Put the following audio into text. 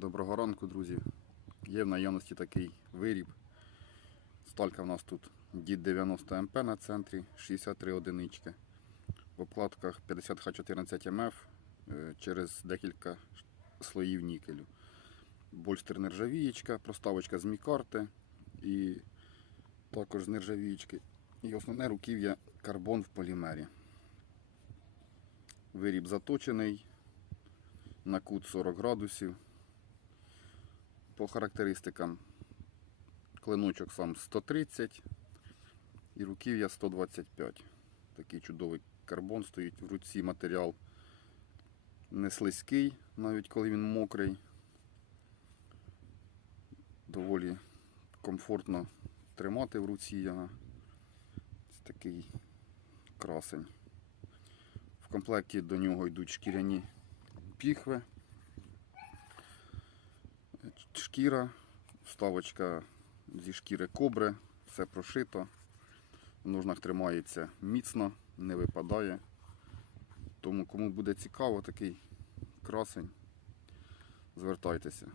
Доброго ранку, друзі. Є в наявності такий виріб. Сталька в нас тут дід 90 МП на центрі, 63 одинички. В обкладках 50Х14 МФ е, через декілька слоїв нікелю. Больстер нержавієчка, проставочка з мікарти і також з нержавієчки. І основне руків'я карбон в полімері. Виріб заточений на кут 40 градусів. По характеристикам клиночок сам 130 і руків'я 125. Такий чудовий карбон стоїть в руці матеріал не слизький, навіть коли він мокрий. Доволі комфортно тримати в руці його. Ось такий красень. В комплекті до нього йдуть шкіряні піхви, шкіра, вставочка зі шкіри кобри, все прошито. В ножнах тримається міцно, не випадає. Тому кому буде цікаво такий красень, звертайтеся.